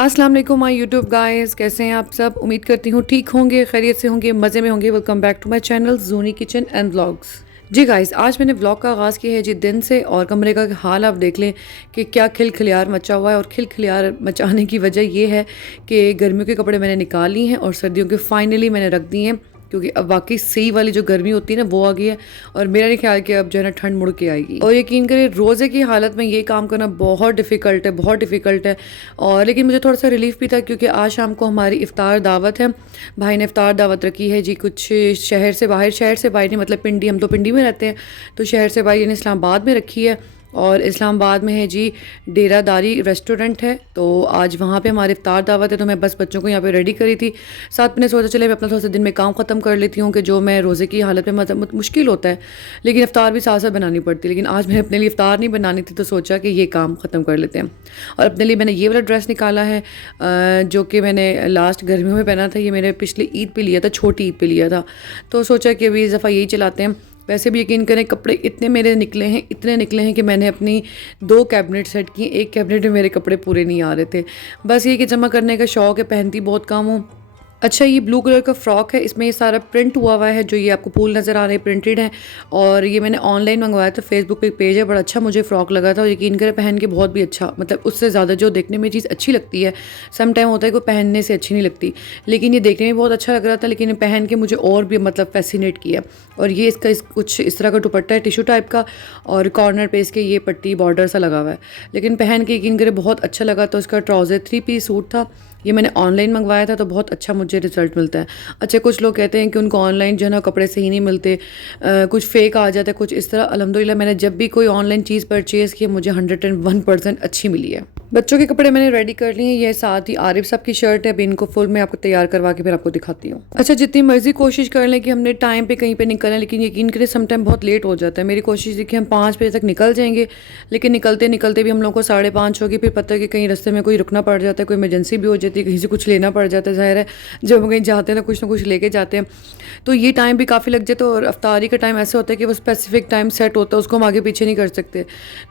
अस्सलाम वालेकुम my YouTube guys, कैसे हैं आप सब। उम्मीद करती हूँ ठीक होंगे, खैरियत से होंगे, मज़े में होंगे। Welcome back to my channel Juni kitchen and vlogs. जी गाइस, आज मैंने व्लॉग का आगाज़ किया है जी दिन से, और कमरे का हाल आप देख लें कि क्या खिलखिलार मचा हुआ है। और खिलखिलार मचाने की वजह ये है कि गर्मियों के कपड़े मैंने निकाल लिए हैं और सर्दियों के फाइनली मैंने रख दिए हैं, क्योंकि अब वाकई सही वाली जो गर्मी होती है ना वो आ गई है। और मेरा नहीं ख्याल कि अब जो है ना ठंड मुड़ के आएगी। और यकीन करें रोज़े की हालत में ये काम करना बहुत डिफ़िकल्ट है, बहुत डिफ़िकल्ट है। और लेकिन मुझे थोड़ा सा रिलीफ भी था, क्योंकि आज शाम को हमारी इफ़्तार दावत है। भाई ने इफ़्तार दावत रखी है जी, कुछ शहर से बाहर नहीं, मतलब पिंडी, हम तो पिंडी में रहते हैं, तो शहर से बाहर यानी इस्लामाबाद में रखी है। और इस्लामाबाद में है जी डेरादारी रेस्टोरेंट है, तो आज वहाँ पे हमारी इफ्तार दावत है। तो मैं बस बच्चों को यहाँ पे रेडी करी थी। साथ मैंने सोचा चले मैं अपना थोड़ा सा दिन में काम ख़त्म कर लेती हूँ, कि जो मैं रोज़े की हालत में मतलब मुश्किल होता है, लेकिन इफ्तार भी साथ साथ बनानी पड़ती है। लेकिन आज मैंने अपने लिए इफ्तार नहीं बनानी थी, तो सोचा कि ये काम ख़त्म कर लेते हैं। और अपने लिए मैंने ये वाला ड्रेस निकाला है, जो कि मैंने लास्ट गर्मियों में पहना था। ये मैंने पिछली ईद पे लिया था, छोटी ईद पे लिया था, तो सोचा कि अभी इस दफ़ा यही चलाते हैं। वैसे भी यकीन करें कपड़े इतने मेरे निकले हैं, इतने निकले हैं कि मैंने अपनी 2 कैबिनेट सेट किए। एक कैबिनेट में मेरे कपड़े पूरे नहीं आ रहे थे। बस ये कि जमा करने का शौक़ है, पहनती बहुत कम हूँ। अच्छा, ये ब्लू कलर का फ़्रॉक है, इसमें ये सारा प्रिंट हुआ हुआ है, जो ये आपको फूल नज़र आ रहे हैं प्रिंटेड है। और ये मैंने ऑनलाइन मंगवाया था, फेसबुक पे एक पेज है, बड़ा अच्छा मुझे फ़्रॉक लगा था। और यकीन करें पहन के बहुत भी अच्छा, मतलब उससे ज़्यादा जो देखने में चीज़ अच्छी लगती है, सम टाइम होता है कि पहनने से अच्छी नहीं लगती, लेकिन ये देखने में बहुत अच्छा लग रहा था। लेकिन पहन के मुझे और भी मतलब फैसिनेट किया। और ये इसका कुछ इस तरह का दुपट्टा है, टिशू टाइप का, और कॉर्नर पे इसके ये पट्टी बॉर्डर सा लगा हुआ है। लेकिन पहन के यकीन करें बहुत अच्छा लगा। तो इसका ट्राउज़र 3 पीस सूट था, ये मैंने ऑनलाइन मंगवाया था, तो बहुत अच्छा मुझे रिज़ल्ट मिलता है। अच्छा, कुछ लोग कहते हैं कि उनको ऑनलाइन जो है ना कपड़े सही नहीं मिलते, कुछ फ़ेक आ जाता है, कुछ इस तरह। अल्हम्दुलिल्लाह मैंने जब भी कोई ऑनलाइन चीज़ परचेज़ की, मुझे 101% अच्छी मिली है। बच्चों के कपड़े मैंने रेडी कर लिए हैं। ये साथ ही आरिफ साहब की शर्ट है, अभी इनको फुल में आपको तैयार करवा के फिर आपको दिखाती हूँ। अच्छा, जितनी मर्जी कोशिश कर लें कि हमने टाइम पे कहीं पे निकलना है, लेकिन यकीन करें सम टाइम बहुत लेट हो जाता है। मेरी कोशिश थी कि हम 5 बजे तक निकल जाएंगे, लेकिन निकलते निकलते भी हम लोग को 5:30 होगी। फिर पता है कि कहीं रास्ते में कोई रुकना पड़ जाता है, कोई इमरजेंसी भी हो जाती है, कहीं से कुछ लेना पड़ जाता है। ज़ाहिर है जब हम कहीं जाते हैं तो कुछ ना कुछ लेके जाते हैं, तो ये टाइम भी काफ़ी लग जाता है। और अफ्तारी का टाइम ऐसा होता है कि वो स्पेसिफिक टाइम सेट होता है, उसको हम आगे पीछे नहीं कर सकते।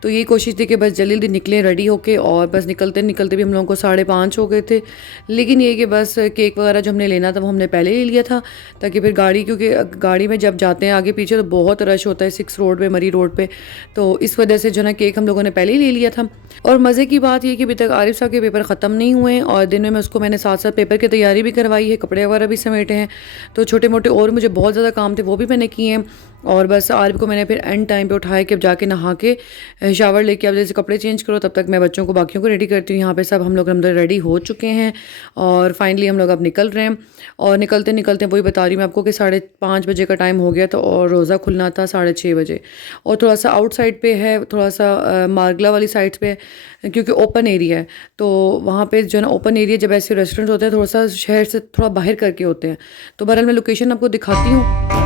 तो ये कोशिश थी कि बस जल्दी जल्दी निकलें रेडी होके, और बस निकलते निकलते भी हम लोगों को 5:30 हो गए थे। लेकिन ये कि बस केक वगैरह जो हमने लेना था वो हमने पहले ही लिया था, ताकि फिर गाड़ी, क्योंकि गाड़ी में जब जाते हैं आगे पीछे तो बहुत रश होता है 6 रोड पे, मरी रोड पे, तो इस वजह से जो ना केक हम लोगों ने पहले ही ले लिया था। और मज़े की बात ये कि अभी तक आरिफ साहब के पेपर ख़त्म नहीं हुए हैं, और दिन में उसको मैंने साथ साथ पेपर की तैयारी भी करवाई है, कपड़े वगैरह भी समेटे हैं। तो छोटे मोटे और मुझे बहुत ज़्यादा काम थे, वो भी मैंने किए हैं। और बस आरिफ को मैंने फिर एंड टाइम पे उठाया कि अब जाके नहा के शावर लेके अब जैसे कपड़े चेंज करो, तब तक मैं बच्चों को बाकियों को रेडी करती हूँ। यहाँ पे सब हम लोग अंदर रेडी हो चुके हैं, और फाइनली हम लोग अब निकल रहे हैं। और निकलते निकलते वही बता रही हूँ मैं आपको कि 5:30 बजे का टाइम हो गया था, और रोज़ा खुलना था 6:30 बजे। और थोड़ा सा आउटसाइड पे है, थोड़ा सा मारगला वाली साइड पे, क्योंकि ओपन एरिया है, तो वहाँ पे जो है ना ओपन एरिया, जब ऐसे रेस्टोरेंट होते हैं थोड़ा सा शहर से थोड़ा बाहर करके होते हैं। तो बहरहाल मैं लोकेशन आपको दिखाती हूँ।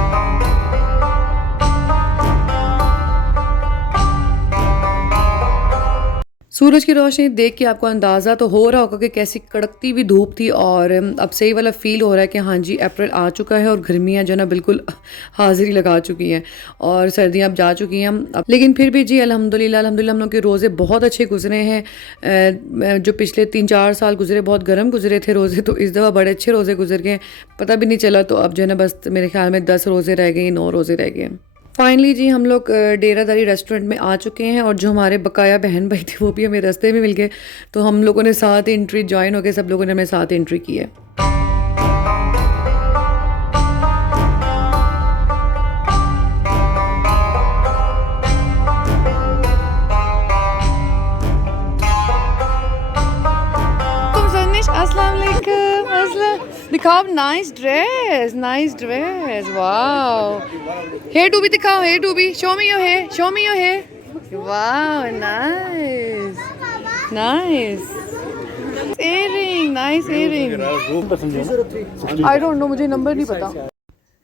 सूरज की रोशनी देख के आपको अंदाज़ा तो हो रहा होगा कि कैसी कड़कती हुई धूप थी, और अब सही वाला फ़ील हो रहा है कि हाँ जी अप्रैल आ चुका है, और गर्मियाँ जो है ना बिल्कुल हाज़िरी लगा चुकी हैं, और सर्दियाँ अब जा चुकी हैं अब। लेकिन फिर भी जी अल्हम्दुलिल्लाह अल्हम्दुलिल्लाह हम लोग के रोज़े बहुत अच्छे गुजरे हैं। जो पिछले 3-4 साल गुजरे बहुत गर्म गुजरे थे रोज़े, तो इस दफ़ा बड़े अच्छे रोज़े गुजर गए, पता भी नहीं चला। तो अब जो है ना बस मेरे ख्याल में 10 रोज़े रह गए, 9 रोज़े रह गए। फाइनली जी हम लोग डेरादारी रेस्टोरेंट में आ चुके हैं, और जो हमारे बकाया बहन भाई थे वो भी हमें रास्ते में मिल गए। तो हम लोगों ने साथ एंट्री ज्वाइन हो गए, सब लोगों ने हमें साथ एंट्री की है। अस्सलाम वालेकुम। दिखाओ, nice dress, wow. Hair too भी दिखाओ, हेयर टू भी, show me your hair, show me your hair, wow nice nice earring, nice earring. I don't know, मुझे नंबर नहीं पता।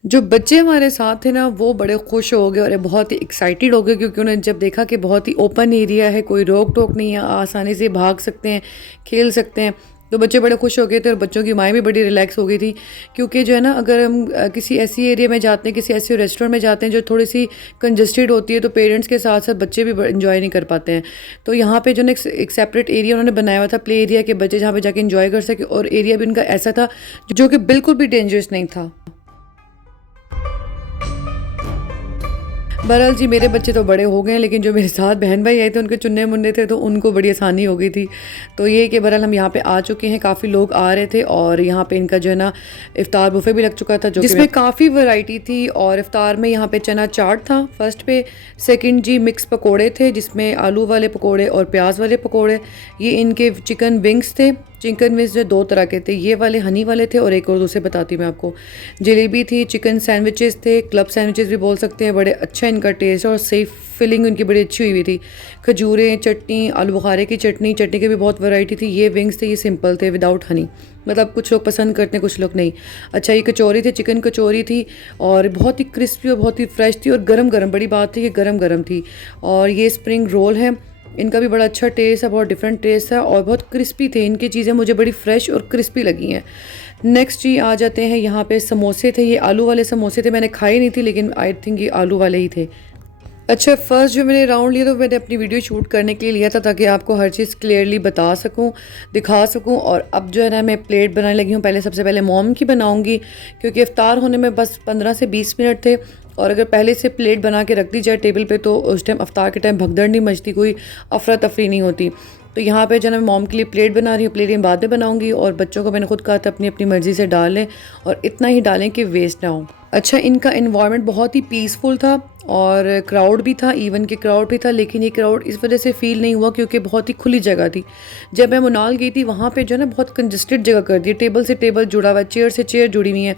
जो बच्चे हमारे साथ थे ना वो बड़े खुश हो गए और बहुत ही एक्साइटेड हो गए, क्योंकि उन्होंने जब देखा कि बहुत ही ओपन एरिया है, कोई रोक टोक नहीं है, आसानी से भाग सकते हैं, खेल सकते हैं। तो बच्चे बड़े खुश हो गए थे और बच्चों की माएँ भी बड़ी रिलैक्स हो गई थी, क्योंकि जो है ना, अगर हम किसी ऐसी एरिया में जाते हैं, किसी ऐसे रेस्टोरेंट में जाते हैं जो थोड़ी सी कंजस्टेड होती है, तो पेरेंट्स के साथ साथ बच्चे भी इन्जॉय नहीं कर पाते हैं। तो यहाँ पे जो ना एक सेपरेट एरिया उन्होंने बनाया हुआ था, प्ले एरिया के बच्चे जहाँ पे जाके इन्जॉय कर सके, और एरिया भी उनका ऐसा था जो कि बिल्कुल भी डेंजरस नहीं था। बहरहाल जी, मेरे बच्चे तो बड़े हो गए हैं, लेकिन जो मेरे साथ बहन भाई आए थे उनके चुन्ने मुन्ने थे, तो उनको बड़ी आसानी हो गई थी। तो ये कि बहरहाल हम यहाँ पे आ चुके हैं, काफ़ी लोग आ रहे थे, और यहाँ पे इनका जो है ना इफ्तार बुफे भी लग चुका था, जो जिसमें काफ़ी वैरायटी थी। और इफ्तार में यहाँ पे चना चाट था फर्स्ट पे, सेकंड जी मिक्स पकोड़े थे, जिसमें आलू वाले पकोड़े और प्याज वाले पकोड़े। ये इनके चिकन विंग्स थे। चिकन विंग्स जो 2 तरह के थे, ये वाले हनी वाले थे, और एक और दूसरे बताती हूँ मैं आपको। जलेबी थी, चिकन सैंडविचेस थे, क्लब सैंडविचेस भी बोल सकते हैं, बड़े अच्छा इनका टेस्ट है, और सेफ फिलिंग उनकी बड़ी अच्छी हुई थी। खजूरें, चटनी, आलू बुखारे की चटनी की भी बहुत वैरायटी थी। ये विंग्स थे, ये सिंपल थे विदाउट हनी, मतलब कुछ लोग पसंद करते हैं, कुछ लोग नहीं। अच्छा, ये कचौरी थी, चिकन कचौरी थी, और बहुत ही क्रिस्पी और बहुत ही फ्रेश थी, और गरम गरम, बड़ी बात थी कि गरम गरम थी। और ये स्प्रिंग रोल है, इनका भी बड़ा अच्छा टेस्ट है, बहुत डिफरेंट टेस्ट है, और बहुत क्रिस्पी थे। इनकी चीज़ें मुझे बड़ी फ्रेश और क्रिस्पी लगी हैं। नेक्स्ट जी आ जाते हैं, यहाँ पे समोसे थे। ये आलू वाले समोसे थे, मैंने खाए नहीं थी, लेकिन आई थिंक ये आलू वाले ही थे। अच्छा, फर्स्ट जो मैंने राउंड लिया, तो मैंने अपनी वीडियो शूट करने के लिए लिया था, ताकि आपको हर चीज़ क्लियरली बता सकूं, दिखा सकूं। और अब जो है ना, मैं प्लेट बनाने लगी हूँ। पहले सबसे पहले मॉम की बनाऊंगी, क्योंकि इफ्तार होने में बस 15 से 20 मिनट थे, और अगर पहले से प्लेट बना के रख दी जाए टेबल पे, तो उस टाइम इफ्तार के टाइम भगदड़ नहीं मचती, कोई अफरा तफरी नहीं होती। तो यहाँ पे जो है मैं मॉम के लिए प्लेट बना रही हूँ। प्लेट मैं बाद में बनाऊंगी, और बच्चों को मैंने खुद कहा था अपनी अपनी मर्ज़ी से डाल लें, और इतना ही डालें कि वेस्ट ना हो। अच्छा, इनका इन्वायरमेंट बहुत ही पीसफुल था, और क्राउड भी था, इवन के क्राउड भी था, लेकिन ये क्राउड इस वजह से फ़ील नहीं हुआ क्योंकि बहुत ही खुली जगह थी। जब मैं मुनाल गई थी, वहाँ पे जो है ना बहुत कंजस्टेड जगह कर दी, टेबल से टेबल जुड़ा हुआ है, चेयर से चेयर जुड़ी हुई है।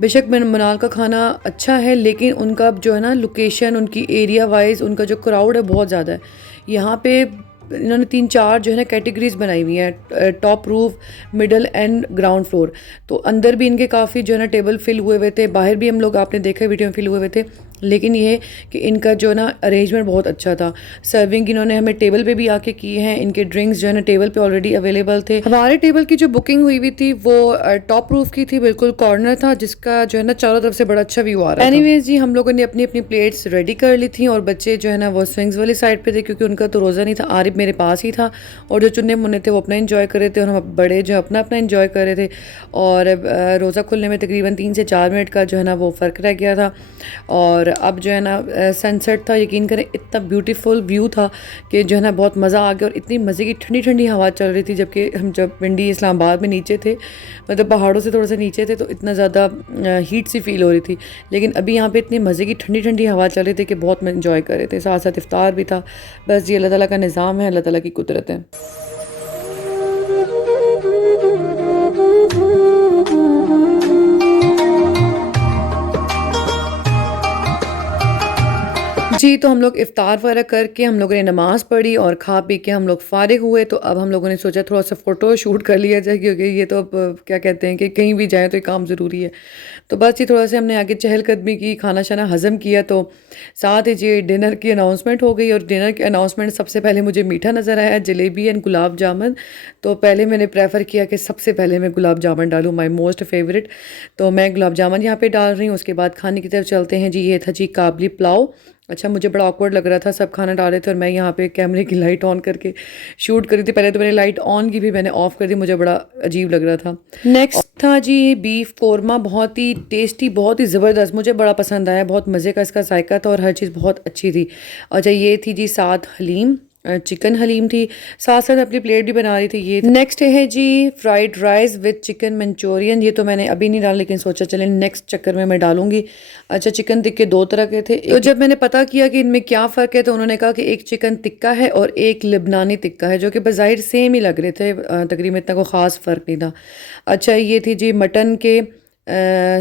बेशक मनाल का खाना अच्छा है, लेकिन उनका जो है ना लोकेशन, उनकी एरिया वाइज उनका जो क्राउड है बहुत ज़्यादा है। यहाँ पे इन्होंने 3-4 जो है ना कैटेगरीज बनाई हुई हैं, top roof, middle and ground floor. तो अंदर भी इनके काफ़ी जो है ना टेबल फिल हुए हुए थे, बाहर भी हम लोग आपने देखा वीडियो में फिल हुए हुए थे। लेकिन ये कि इनका जो है ना अरेंजमेंट बहुत अच्छा था। सर्विंग इन्होंने हमें टेबल पे भी आके की है, इनके ड्रिंक्स जो है ना टेबल पे ऑलरेडी अवेलेबल थे। हमारे टेबल की जो बुकिंग हुई हुई थी, वो टॉप रूफ की थी, बिल्कुल कॉर्नर था, जिसका जो है ना चारों तरफ से बड़ा अच्छा व्यू आ रहा था। एनीवेज जी, हम लोगों ने अपनी अपनी प्लेट्स रेडी कर ली थी, और बच्चे जो है ना वो स्विंग्स वाली साइड पे थे, क्योंकि उनका तो रोज़ा नहीं था। आरिफ मेरे पास ही था, और जो चुन्ने मुन्ने थे वो अपना इंजॉय कर रहे थे, और हम बड़े जो अपना अपना इंजॉय कर रहे थे। और रोज़ा खुलने में तकरीबन 3 से 4 मिनट का जो है ना वो फ़र्क रह गया था। और अब जो है ना सनसेट था, यकीन करें इतना ब्यूटीफुल व्यू था कि जो है ना बहुत मज़ा आ गया, और इतनी मज़े की ठंडी ठंडी हवा चल रही थी। जबकि हम जब पिंडी इस्लामाबाद में नीचे थे, मतलब पहाड़ों से थोड़ा सा नीचे थे, तो इतना ज़्यादा हीट सी फील हो रही थी। लेकिन अभी यहाँ पे इतनी मज़े की ठंडी ठंडी हवा चल रही थी कि बहुत मैं इंजॉय कर रहे थे, साथ साथ इफ्तार भी था। बस ये अल्लाह ताला का निज़ाम है, अल्लाह ताला की कुदरत है। जी, तो हम लोग इफ्तार वगैरह करके हम लोगों ने नमाज़ पढ़ी, और खा पी के हम लोग फ़ारिग हुए। तो अब हम लोगों ने सोचा थोड़ा सा फ़ोटो शूट कर लिया जाए, क्योंकि ये तो अब क्या कहते हैं कि कहीं भी जाएँ तो ये काम ज़रूरी है। तो बस ये थोड़ा सा हमने आगे चहलकदमी की, खाना शाना हज़म किया, तो साथ ही जी डिनर की अनाउंसमेंट हो गई। और डिनर की अनाउंसमेंट सबसे पहले मुझे मीठा नज़र आया, जलेबी एंड गुलाब जामुन। तो पहले मैंने प्रेफर किया कि सबसे पहले मैं गुलाब जामुन डालूँ, माई मोस्ट फेवरेट। तो मैं गुलाब जामुन यहाँ पे डाल रही हूँ। उसके बाद खाने की तरफ चलते हैं जी। ये था जी काबली पुलाव। अच्छा, मुझे बड़ा ऑकवर्ड लग रहा था, सब खाना डाल रहे थे और मैं यहाँ पे कैमरे की लाइट ऑन करके शूट करी थी। पहले तो मैंने लाइट ऑन की, भी मैंने ऑफ कर दी, मुझे बड़ा अजीब लग रहा था। नेक्स्ट था जी बीफ कोरमा, बहुत ही टेस्टी, बहुत ही ज़बरदस्त, मुझे बड़ा पसंद आया, बहुत मज़े का इसका जायका था, और हर चीज़ बहुत अच्छी थी। अच्छा, ये थी जी साथ हलीम, चिकन हलीम थी, साथ साथ अपनी प्लेट भी बना रही थी। ये नेक्स्ट है जी fried rice with chicken Manchurian. ये तो मैंने अभी नहीं डाला, लेकिन सोचा चलें नेक्स्ट चक्कर में मैं डालूंगी। अच्छा, चिकन टिक्के 2 तरह के थे। तो जब मैंने पता किया कि इनमें क्या फ़र्क है, तो उन्होंने कहा कि एक चिकन टिक्का है और एक लिबनानी टिक्का है, जो कि बज़ाहिर सेम ही लग रहे थे, तकरीबन इतना कोई ख़ास फ़र्क नहीं था। अच्छा, ये थी जी मटन के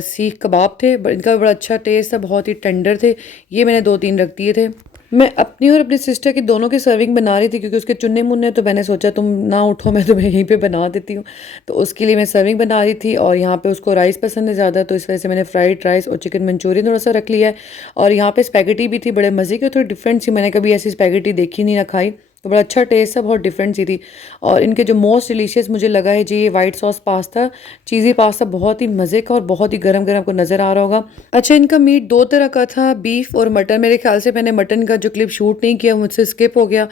सीख कबाब थे, इनका भी बड़ा अच्छा टेस्ट था, बहुत ही टेंडर थे। ये मैंने 2-3 रख दिए थे। मैं अपनी और अपनी सिस्टर की दोनों की सर्विंग बना रही थी, क्योंकि उसके चुन्ने मुन्ने, तो मैंने सोचा तुम ना उठो, मैं तुम्हें यहीं पे बना देती हूँ। तो उसके लिए मैं सर्विंग बना रही थी, और यहाँ पे उसको राइस पसंद है ज़्यादा, तो इस वजह से मैंने फ्राइड राइस और चिकन मंचूरियन थोड़ा सा रख लिया है। और यहाँ पे स्पैगेटी भी थी, बड़े मज़े की, थोड़ी डिफरेंट सी, मैंने कभी ऐसी स्पैगेटी देखी नहीं, ना खाई। तो बड़ा अच्छा टेस्ट था, बहुत डिफरेंट सी थी। और इनके जो मोस्ट डिलीशियस मुझे लगा है जी ये वाइट सॉस पास्ता, चीज़ी पास्ता, बहुत ही मज़े का और बहुत ही गरम गरम को नज़र आ रहा होगा। अच्छा, इनका मीट दो तरह का था, बीफ और मटन। मेरे ख्याल से मैंने मटन का जो क्लिप शूट नहीं किया, मुझसे स्किप हो गया।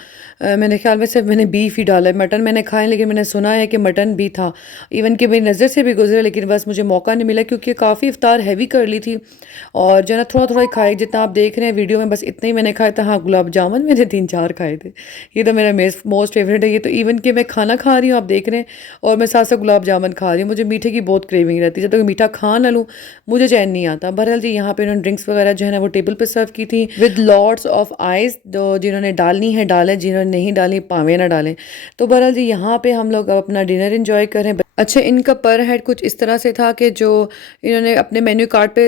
मेरे ख्याल में सिर्फ मैंने बीफ ही डाला है। मटन मैंने खाया, लेकिन मैंने सुना है कि मटन भी था, इवन कि मेरी नज़र से भी गुजरा, लेकिन बस मुझे मौका नहीं मिला क्योंकि काफ़ी इफ्तार हैवी कर ली थी। और जो है ना थोड़ा थोड़ा ही खाए, जितना आप देख रहे हैं वीडियो में, बस इतना ही मैंने खाया था। हाँ, गुलाब जामुन मैंने 3-4 खाए थे। ये तो मेरा मोस्ट फेवरेट है ये तो। इवन कि मैं खाना खा रही हूँ, आप देख रहे हैं, और मैं साथ साथ गुलाब जामुन खा रही हूँ। मुझे मीठे की बहुत क्रेविंग रहती है, जब तक मीठा खा ना लूँ मुझे चैन नहीं आता। बहरहाल जी यहाँ पे उन्होंने ड्रिंक्स वगैरह जो है ना वो टेबल पे सर्व की थी विद लॉट्स ऑफ आइस। तो जिन्होंने डालनी है डालें, जिन्होंने नहीं डालनी पावे ना डालें। तो बहरहाल जी यहाँ पे हम लोग अपना डिनर इंजॉय करें। अच्छा, इनका पर हेड कुछ इस तरह से था कि जो इन्होंने अपने मेन्यू कार्ड पे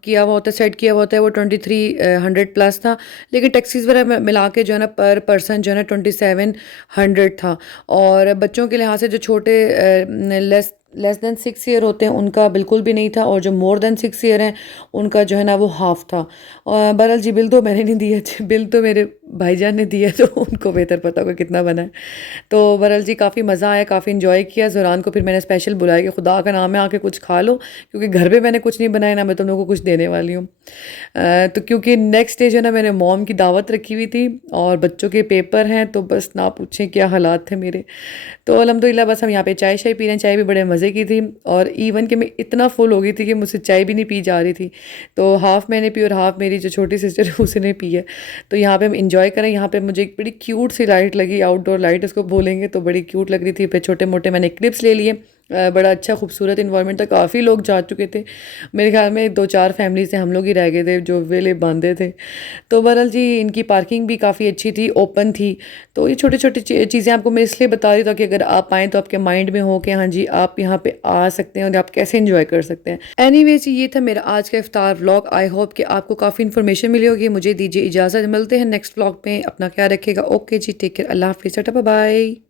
किया हुआ होता है, सेट किया हुआ होता है, वो 2300 प्लस था। लेकिन टैक्सीज वगैरह मिला के जो है ना पर पर्सन जो है ना 2700 था। और बच्चों के लिहाज से जो छोटे लेस देन 6 ईयर होते हैं उनका बिल्कुल भी नहीं था, और जो मोर देन 6 ईयर हैं उनका जो है ना वो हाफ था। और बहरहाल जी बिल तो मैंने नहीं दिया, बिल तो मेरे भाईजान ने दिया, तो उनको बेहतर पता होगा कितना बना है। तो बहरहाल जी काफ़ी मज़ा आया, काफ़ी इन्जॉय किया। ज़ुरान को फिर मैंने स्पेशल बुलाया कि खुदा का नाम है आके कुछ खा लो, क्योंकि घर पे मैंने कुछ नहीं बनाया ना मैं तुम लोगों को कुछ देने वाली हूँ। तो क्योंकि नेक्स्ट डे जो है ना मैंने मॉम की दावत रखी हुई थी और बच्चों के पेपर हैं, तो बस ना पूछें क्या हालात थे मेरे। तो अल्हम्दुलिल्लाह बस हम यहाँ पे चाय शाय पी रहे हैं। चाय भी बड़े मज़े की थी, और इवन कि मैं इतना फुल हो गई थी कि मुझसे चाय भी नहीं पी जा रही थी। तो हाफ़ मैंने पी और हाफ़ मेरी जो छोटी सिस्टर है उसने पी है। तो यहाँ पे हम इंजॉय करें। यहाँ पे मुझे एक बड़ी क्यूट सी लाइट लगी, आउटडोर लाइट उसको बोलेंगे, तो बड़ी क्यूट लग रही थी। फिर छोटे मोटे मैंने क्लिप्स ले लिए। बड़ा अच्छा खूबसूरत इन्वायरमेंट था, काफ़ी लोग जा चुके थे। मेरे ख्याल में 2-4 फैमिली से हम लोग ही रह गए थे जो वेले बांधे थे। तो बहरहाल जी इनकी पार्किंग भी काफ़ी अच्छी थी, ओपन थी। तो ये छोटी छोटी चीज़ें आपको मैं इसलिए बता रही हूँ ताकि अगर आप आएँ तो आपके माइंड में हो कि हाँ जी आप यहाँ पे आ सकते हैं और आप कैसे इंजॉय कर सकते हैं। एनीवेज ये था मेरा आज का इफ्तार व्लॉग। आई होप कि आपको काफ़ी इन्फॉर्मेशन मिली होगी। मुझे दीजिए इजाज़त, मिलते हैं नेक्स्ट व्लॉग में। अपना ख्याल रखिएगा। ओके जी, टेक केयर, अल्लाह हाफिज़, टाटा बाय बाय।